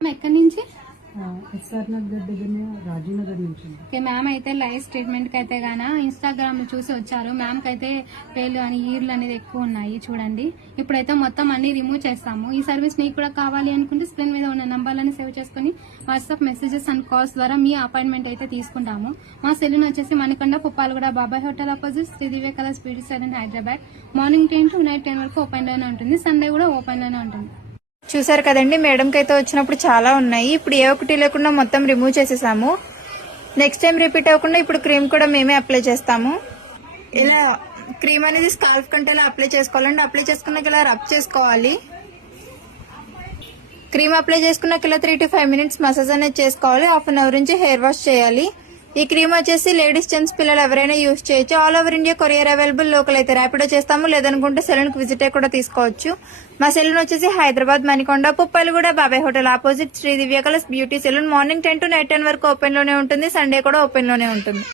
ఎక్కడి నుంచి? ఎస్ఆర్ నగర్ దగ్గర రాజీవ్ నగర్ నుంచి. ఓకే, మ్యామ్ అయితే లైఫ్ ట్రీట్మెంట్ కి అయితే గానా ఇన్స్టాగ్రామ్ లో చూసి వచ్చారు. మ్యామ్ కి అయితే పేర్లు అని ఈర్లు అనేది ఎక్కువ ఉన్నాయి చూడండి. ఇప్పుడైతే మొత్తం అన్ని రిమూవ్ చేస్తాము. ఈ సర్వీస్ మీకు కూడా కావాలి అనుకుంటే స్క్రీన్ మీద ఉన్న నంబర్లని సేవ్ చేసుకుని వాట్సాప్ మెసేజెస్ అండ్ కాల్స్ ద్వారా మీ అపాయింట్మెంట్ అయితే తీసుకుంటాము. మా సెలూన్ వచ్చేసి Manikonda Puppalaguda Babai hotel opposite Shri Divya Colours beauty salon Hyderabad. Morning 10 to night 10 వరకు ఓపెన్ లోనే ఉంటుంది. సండే కూడా ఓపెన్ లోనే ఉంటుంది. చూసారు కదండి, మేడంకి అయితే వచ్చినప్పుడు చాలా ఉన్నాయి. ఇప్పుడు ఏ ఒకటి లేకుండా మొత్తం రిమూవ్ చేసేసాము. నెక్స్ట్ టైం రిపీట్ అవ్వకుండా ఇప్పుడు క్రీమ్ కూడా మేమే అప్లై చేస్తాము. ఇలా క్రీమ్ అనేది స్కాల్ఫ్ కంటే ఇలా అప్లై చేసుకోవాలండి. అప్లై చేసుకున్నాక ఇలా రబ్ చేసుకోవాలి. క్రీమ్ అప్లై చేసుకున్నాక ఇలా 3 to 5 minutes మసాజ్ అనేది చేసుకోవాలి. హాఫ్ అన్ అవర్ నుంచి హెయిర్ వాష్ చేయాలి. ఈ క్రీమ్ వచ్చేసి లేడీస్, జెంట్స్, పిల్లలు ఎవరైనా యూజ్ చేయొచ్చు. All over India courier available. Local అయితే ర్యాపిడో చేస్తాము, లేదనుకుంటే సెలూన్ కి విజిట్ కూడా తీసుకోవచ్చు. మా సెలూన్ వచ్చేసి Hyderabad Manikonda Puppalaguda Babai hotel opposite Shri Divya Colours beauty salon. Morning 10 to night 10 వరకు ఓపెన్ లోనే ఉంటుంది. సండే కూడా ఓపెన్ లోనే ఉంటుంది.